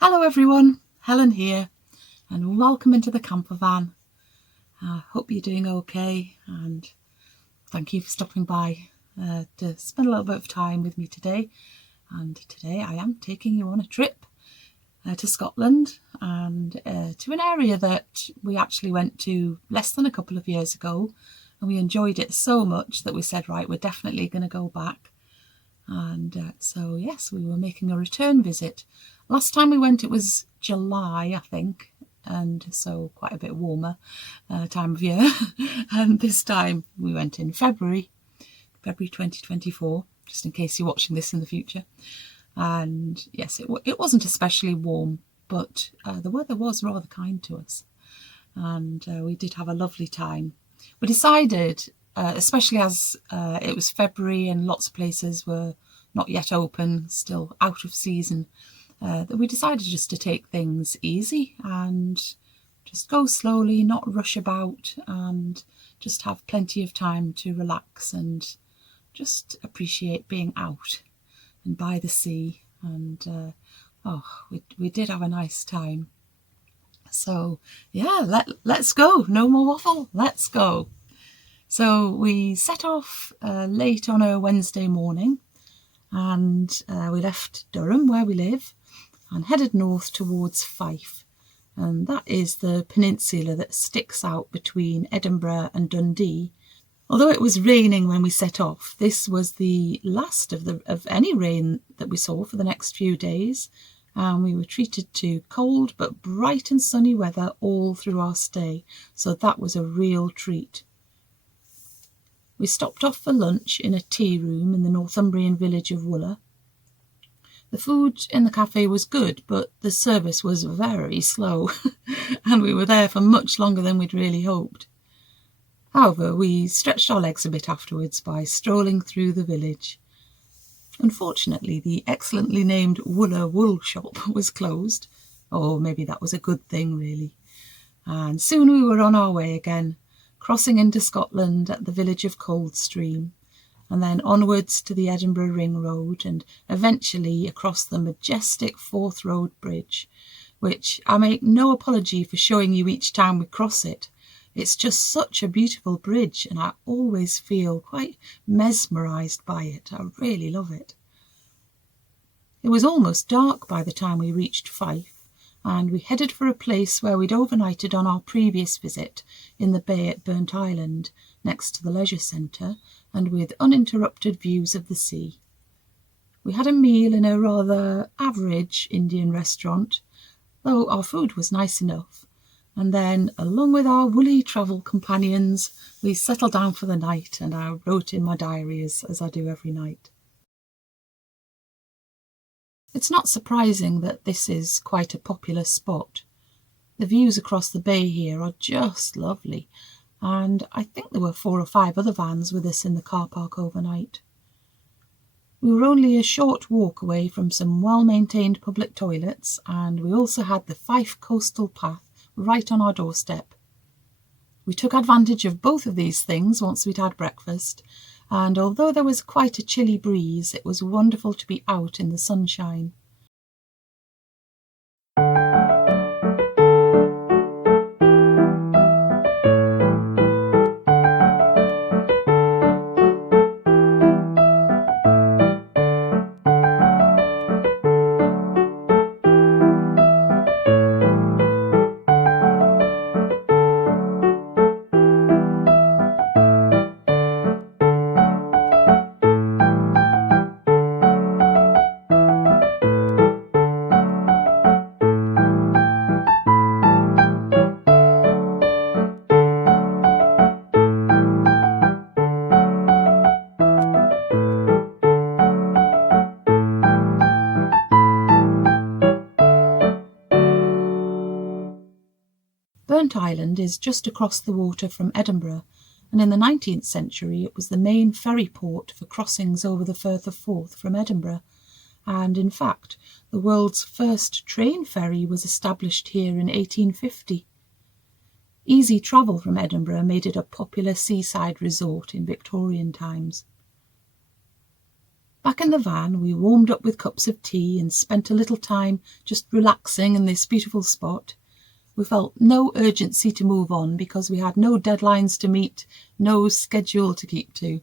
Hello everyone, Helen here, and welcome into the campervan. I hope you're doing okay, and thank you for stopping by to spend a little bit of time with me today. And today I am taking you on a trip to Scotland and to an area that we actually went to less than a couple of years ago, and we enjoyed it so much that we said, right, we're definitely going to go back. And so yes, we were making a return visit. Last time we went it was July, I think, and so quite a bit warmer time of year. And this time we went in February 2024, just in case you're watching this in the future. And yes, it wasn't especially warm, but the weather was rather kind to us, and we did have a lovely time. We decided, especially as it was February and lots of places were not yet open, still out of season, that we decided just to take things easy and just go slowly, not rush about, and just have plenty of time to relax and just appreciate being out and by the sea. And we did have a nice time. So yeah, let's go. No more waffle, let's go. So we set off late on a Wednesday morning, and we left Durham, where we live, and headed north towards Fife. And that is the peninsula that sticks out between Edinburgh and Dundee. Although it was raining when we set off, this was the last of any rain that we saw for the next few days, and we were treated to cold but bright and sunny weather all through our stay, so that was a real treat. We stopped off for lunch in a tea room in the Northumbrian village of Wooler. The food in the cafe was good, but the service was very slow, and we were there for much longer than we'd really hoped. However, we stretched our legs a bit afterwards by strolling through the village. Unfortunately, the excellently named Wooler Wool Shop was closed, or maybe that was a good thing really, and soon we were on our way again, crossing into Scotland at the village of Coldstream, and then onwards to the Edinburgh Ring Road, and eventually across the majestic Forth Road Bridge, which I make no apology for showing you each time we cross it. It's just such a beautiful bridge, and I always feel quite mesmerised by it. I really love it. It was almost dark by the time we reached Fife, and we headed for a place where we'd overnighted on our previous visit in the bay at Burntisland, next to the leisure centre, and with uninterrupted views of the sea. We had a meal in a rather average Indian restaurant, though our food was nice enough, and then, along with our woolly travel companions, we settled down for the night, and I wrote in my diary as I do every night. It's not surprising that this is quite a popular spot. The views across the bay here are just lovely, and I think there were 4 or 5 other vans with us in the car park overnight. We were only a short walk away from some well-maintained public toilets, and we also had the Fife Coastal Path right on our doorstep. We took advantage of both of these things once we'd had breakfast, and although there was quite a chilly breeze, it was wonderful to be out in the sunshine. Burntisland is just across the water from Edinburgh, and in the 19th century it was the main ferry port for crossings over the Firth of Forth from Edinburgh, and in fact the world's first train ferry was established here in 1850. Easy travel from Edinburgh made it a popular seaside resort in Victorian times. Back in the van, we warmed up with cups of tea and spent a little time just relaxing in this beautiful spot. We felt no urgency to move on because we had no deadlines to meet, no schedule to keep to.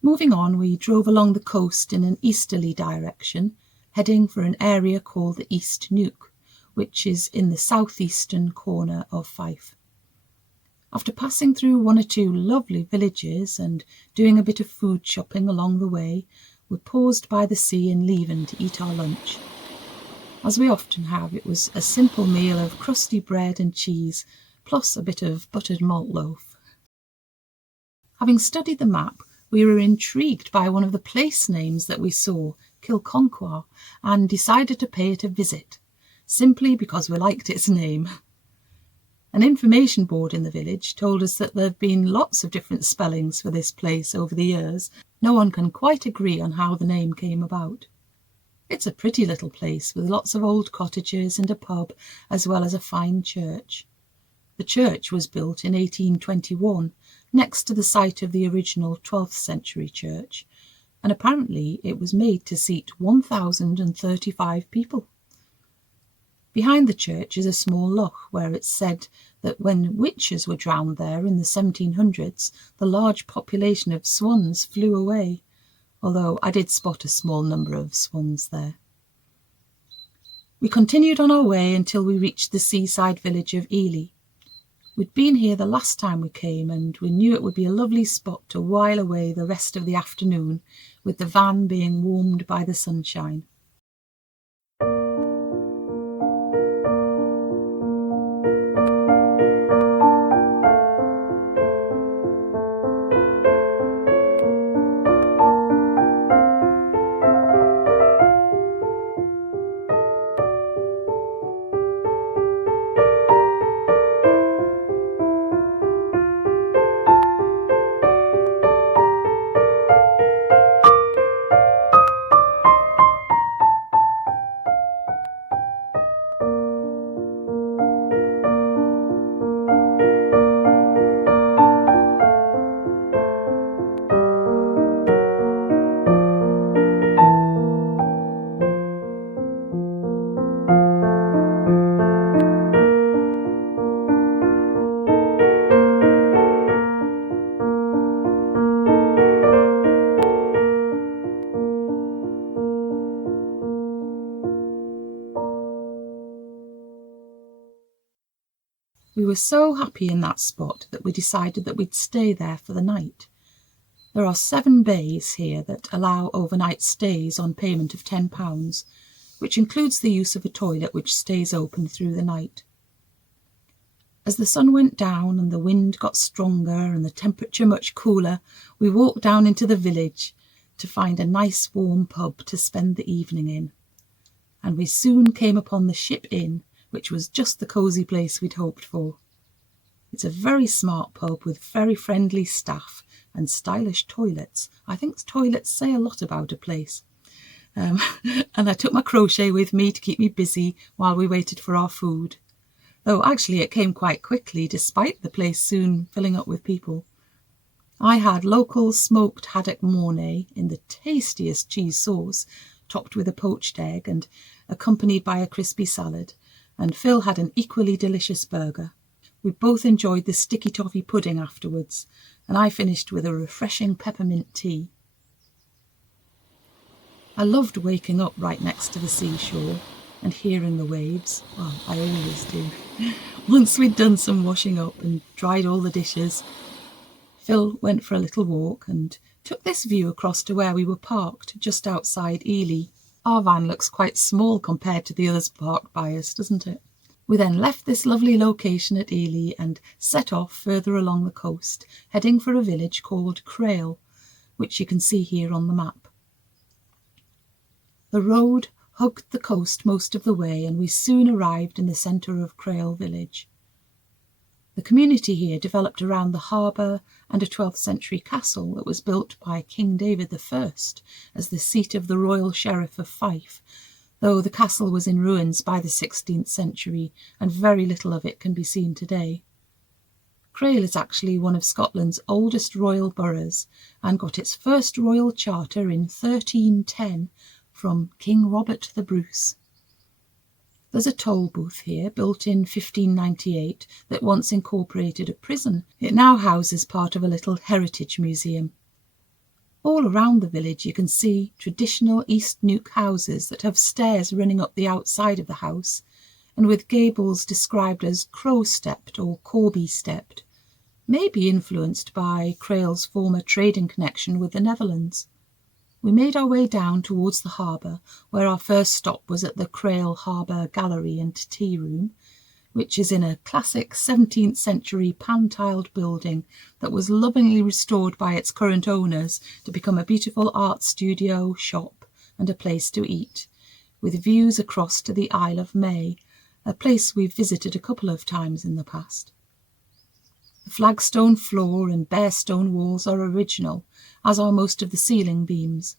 Moving on, we drove along the coast in an easterly direction, heading for an area called the East Neuk, which is in the southeastern corner of Fife. After passing through one or two lovely villages and doing a bit of food shopping along the way, we paused by the sea in Leven to eat our lunch. As we often have, it was a simple meal of crusty bread and cheese, plus a bit of buttered malt loaf. Having studied the map, we were intrigued by one of the place names that we saw, Kilconquhar, and decided to pay it a visit, simply because we liked its name. An information board in the village told us that there have been lots of different spellings for this place over the years. No one can quite agree on how the name came about. It's a pretty little place with lots of old cottages and a pub, as well as a fine church. The church was built in 1821, next to the site of the original 12th century church, and apparently it was made to seat 1,035 people. Behind the church is a small loch where it's said that when witches were drowned there in the 1700s, the large population of swans flew away, although I did spot a small number of swans there. We continued on our way until we reached the seaside village of Eely. We'd been here the last time we came, and we knew it would be a lovely spot to while away the rest of the afternoon, with the van being warmed by the sunshine. We were so happy in that spot that we decided that we'd stay there for the night. There are 7 bays here that allow overnight stays on payment of £10, which includes the use of a toilet which stays open through the night. As the sun went down and the wind got stronger and the temperature much cooler, we walked down into the village to find a nice warm pub to spend the evening in. And we soon came upon the Ship Inn, which was just the cosy place we'd hoped for. It's a very smart pub with very friendly staff and stylish toilets. I think toilets say a lot about a place. And I took my crochet with me to keep me busy while we waited for our food. Though actually it came quite quickly, despite the place soon filling up with people. I had local smoked haddock mornay in the tastiest cheese sauce, topped with a poached egg and accompanied by a crispy salad, and Phil had an equally delicious burger. We both enjoyed the sticky toffee pudding afterwards, and I finished with a refreshing peppermint tea. I loved waking up right next to the seashore and hearing the waves. Well, I always do. Once we'd done some washing up and dried all the dishes, Phil went for a little walk and took this view across to where we were parked, just outside Eely. Our van looks quite small compared to the others parked by us, doesn't it? We then left this lovely location at Eely and set off further along the coast, heading for a village called Crail, which you can see here on the map. The road hugged the coast most of the way, and we soon arrived in the centre of Crail village. The community here developed around the harbour and a 12th century castle that was built by King David I as the seat of the royal sheriff of Fife, though the castle was in ruins by the 16th century and very little of it can be seen today. Crail is actually one of Scotland's oldest royal boroughs and got its first royal charter in 1310 from King Robert the Bruce. There's a toll booth here, built in 1598, that once incorporated a prison. It now houses part of a little heritage museum. All around the village you can see traditional East Neuk houses that have stairs running up the outside of the house, and with gables described as crow-stepped or corby-stepped, maybe influenced by Crail's former trading connection with the Netherlands. We made our way down towards the harbour, where our first stop was at the Cull Harbor Gallery and Tea Room, which is in a classic 17th century pan-tiled building that was lovingly restored by its current owners to become a beautiful art studio, shop and a place to eat, with views across to the Isle of May, a place we've visited a couple of times in the past. The flagstone floor and bare stone walls are original, as are most of the ceiling beams.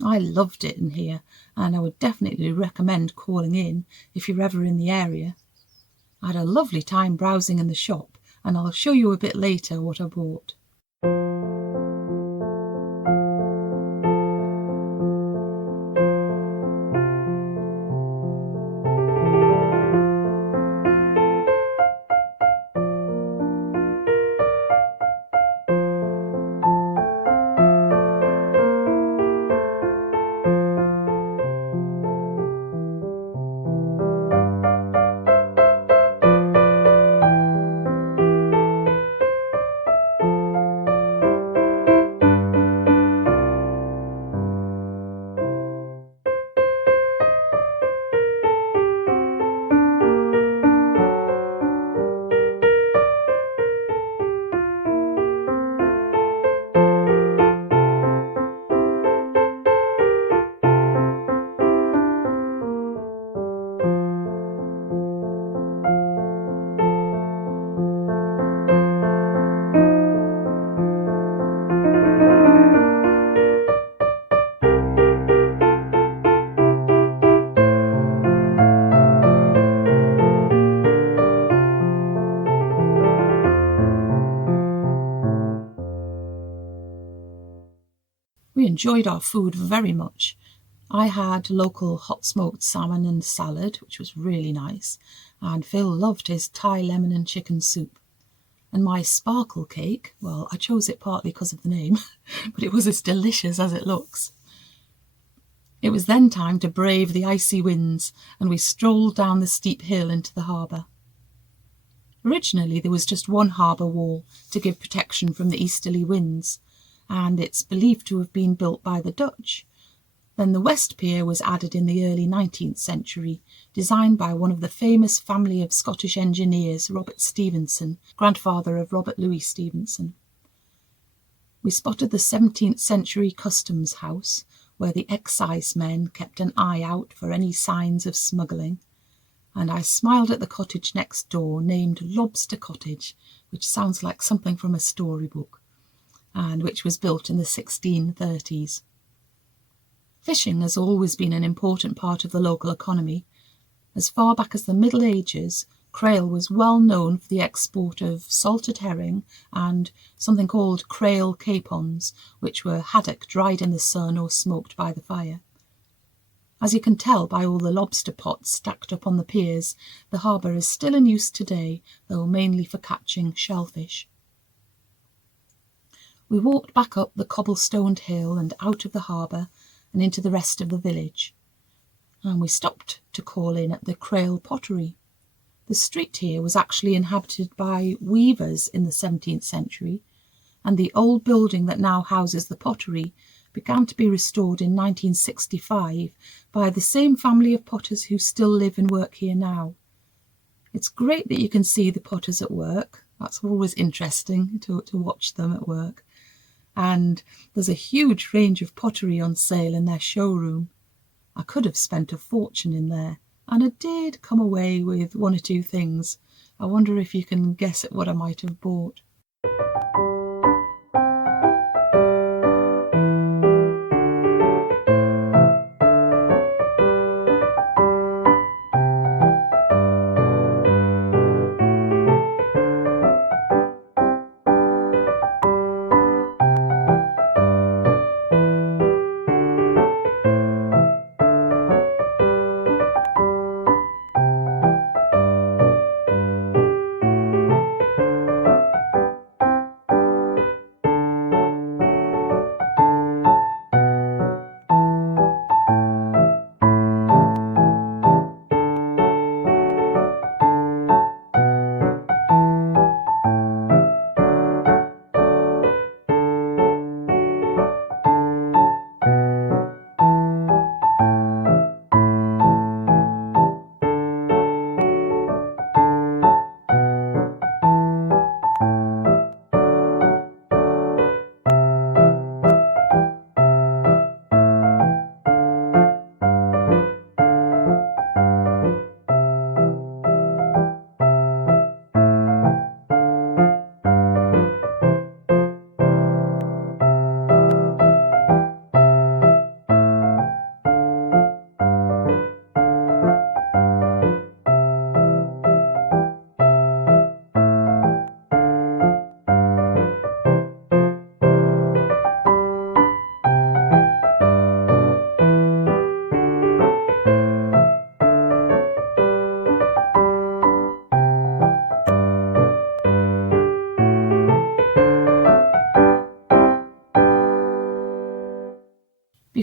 I loved it in here, and I would definitely recommend calling in if you're ever in the area. I had a lovely time browsing in the shop, and I'll show you a bit later what I bought. We enjoyed our food very much. I had local hot smoked salmon and salad, which was really nice, and Phil loved his Thai lemon and chicken soup. And my sparkle cake, well, I chose it partly because of the name, but it was as delicious as it looks. It was then time to brave the icy winds, and we strolled down the steep hill into the harbour. Originally there was just one harbour wall to give protection from the easterly winds, and it's believed to have been built by the Dutch. Then the West Pier was added in the early 19th century, designed by one of the famous family of Scottish engineers, Robert Stevenson, grandfather of Robert Louis Stevenson. We spotted the 17th century customs house, where the excise men kept an eye out for any signs of smuggling, and I smiled at the cottage next door, named Lobster Cottage, which sounds like something from a storybook, and which was built in the 1630s. Fishing has always been an important part of the local economy. As far back as the Middle Ages, Crail was well known for the export of salted herring and something called Crail capons, which were haddock dried in the sun or smoked by the fire. As you can tell by all the lobster pots stacked up on the piers, the harbour is still in use today, though mainly for catching shellfish. We walked back up the cobblestoned hill and out of the harbour and into the rest of the village, and we stopped to call in at the Cull Pottery. The street here was actually inhabited by weavers in the 17th century, and the old building that now houses the pottery began to be restored in 1965 by the same family of potters who still live and work here now. It's great that you can see the potters at work. That's always interesting to watch them at work. And there's a huge range of pottery on sale in their showroom. I could have spent a fortune in there, and I did come away with one or two things. I wonder if you can guess at what I might have bought.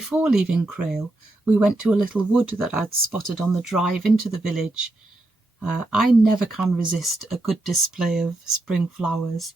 before leaving Crail, we went to a little wood that I'd spotted on the drive into the village. I never can resist a good display of spring flowers.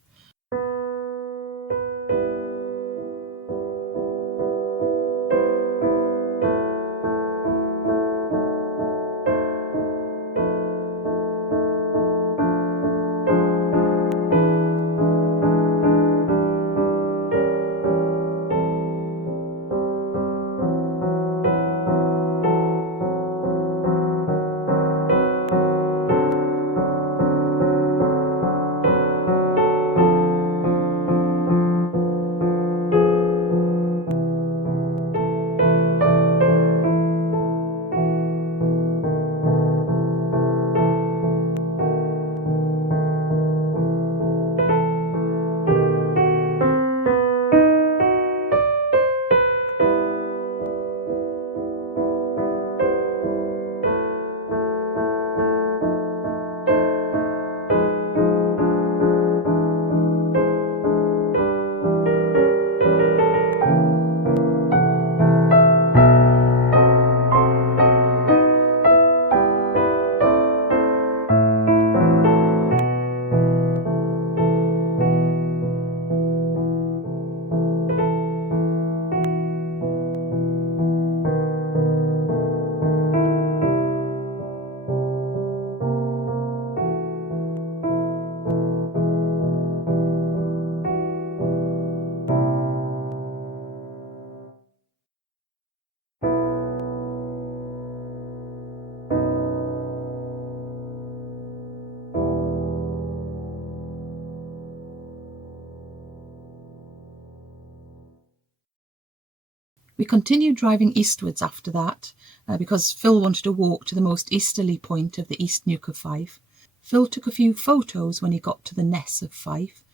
We continued driving eastwards after that, because Phil wanted to walk to the most easterly point of the East Neuk of Fife. Phil took a few photos when he got to the Ness of Fife.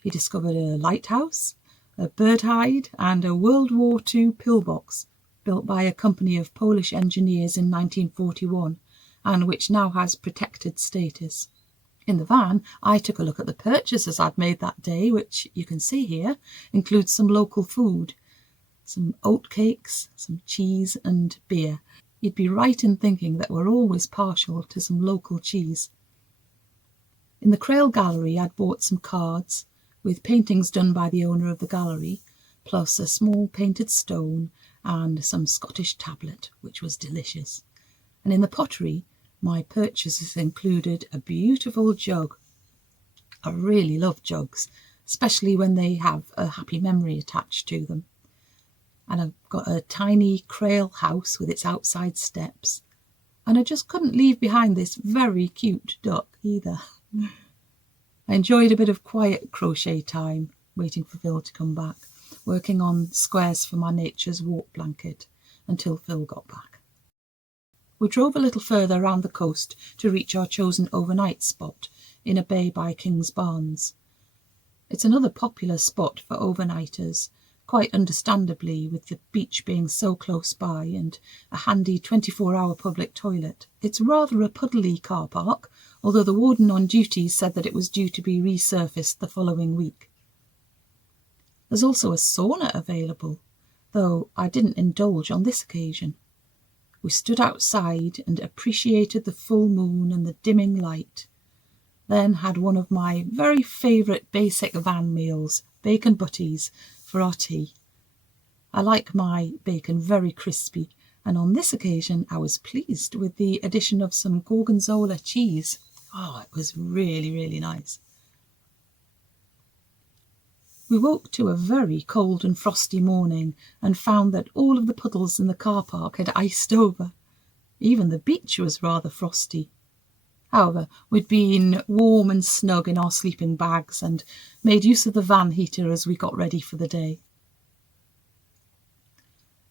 He discovered a lighthouse, a bird hide, and a World War II pillbox built by a company of Polish engineers in 1941, and which now has protected status. In the van, I took a look at the purchases I'd made that day, which you can see here includes some local food. Some oat cakes, some cheese and beer. You'd be right in thinking that we're always partial to some local cheese. In the Cull Gallery, I'd bought some cards with paintings done by the owner of the gallery, plus a small painted stone and some Scottish tablet, which was delicious. And in the pottery, my purchases included a beautiful jug. I really love jugs, especially when they have a happy memory attached to them. And I've got a tiny Crail house with its outside steps. And I just couldn't leave behind this very cute duck either. I enjoyed a bit of quiet crochet time, waiting for Phil to come back, working on squares for my nature's walk blanket until Phil got back. We drove a little further around the coast to reach our chosen overnight spot in a bay by King's Barns. It's another popular spot for overnighters, quite understandably, with the beach being so close by and a handy 24-hour public toilet. It's rather a puddly car park, although the warden on duty said that it was due to be resurfaced the following week. There's also a sauna available, though I didn't indulge on this occasion. We stood outside and appreciated the full moon and the dimming light, then had one of my very favourite basic van meals, bacon butties, for our tea. I like my bacon very crispy, and on this occasion I was pleased with the addition of some gorgonzola cheese. Oh, it was really, really nice. We woke to a very cold and frosty morning and found that all of the puddles in the car park had iced over. Even the beach was rather frosty. However, we'd been warm and snug in our sleeping bags and made use of the van heater as we got ready for the day.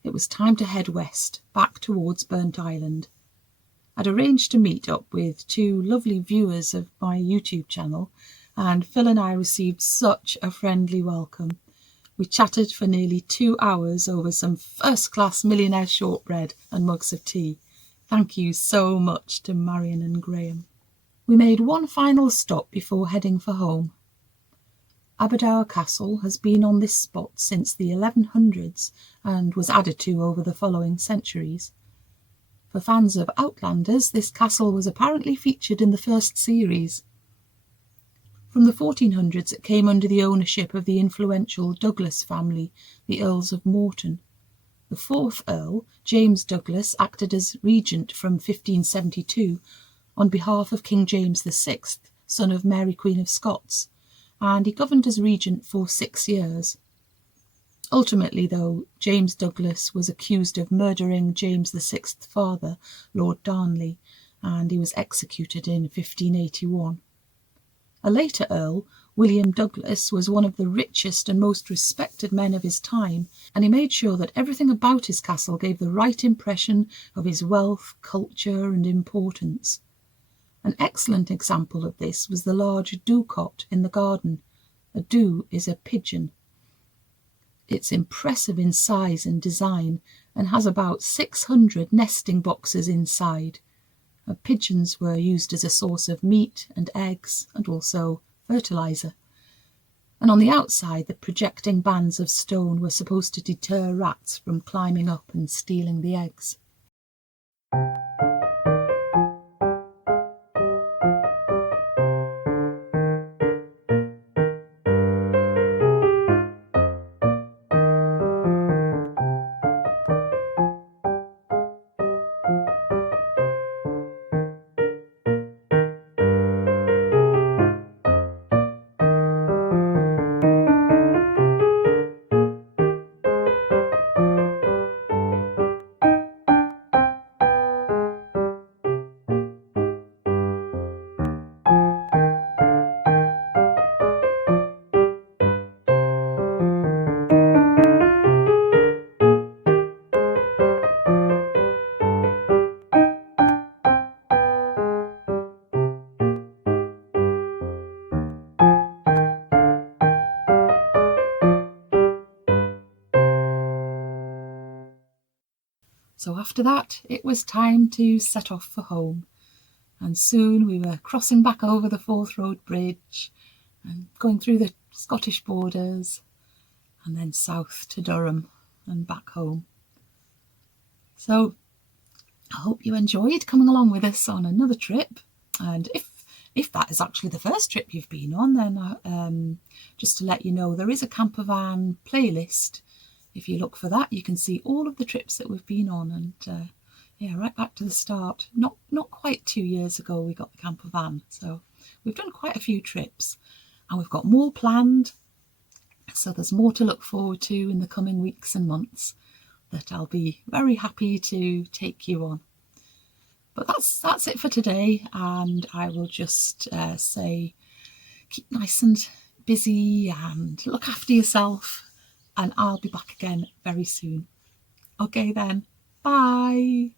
It was time to head west, back towards Burnt Island. I'd arranged to meet up with two lovely viewers of my YouTube channel, and Phil and I received such a friendly welcome. We chatted for nearly 2 hours over some first-class millionaire shortbread and mugs of tea. Thank you so much to Marion and Graham. We made one final stop before heading for home. Abida Castle has been on this spot since the 1100s and was added to over the following centuries. For fans of Outlanders, this castle was apparently featured in the first series. From the 1400s it came under the ownership of the influential Douglas family, the Earls of Morton. The fourth Earl, James Douglas, acted as regent from 1572 on behalf of King James VI, son of Mary Queen of Scots, and he governed as regent for 6 years. Ultimately, though, James Douglas was accused of murdering James VI's father, Lord Darnley, and he was executed in 1581. A later Earl, William Douglas, was one of the richest and most respected men of his time, and he made sure that everything about his castle gave the right impression of his wealth, culture and importance. An excellent example of this was the large dewcot in the garden. A dew is a pigeon. It's impressive in size and design and has about 600 nesting boxes inside. Pigeons were used as a source of meat and eggs and also fertiliser. And on the outside, the projecting bands of stone were supposed to deter rats from climbing up and stealing the eggs. So after that, it was time to set off for home. And soon we were crossing back over the Forth Road Bridge and going through the Scottish borders and then south to Durham and back home. So I hope you enjoyed coming along with us on another trip. And if that is actually the first trip you've been on, then just to let you know, there is a Campervan playlist. If you look for that, you can see all of the trips that we've been on, and right back to the start. Not quite 2 years ago we got the Campervan, so we've done quite a few trips, and we've got more planned. So there's more to look forward to in the coming weeks and months that I'll be very happy to take you on. But that's it for today, and I will just say keep nice and busy and look after yourself. And I'll be back again very soon. Okay then, bye.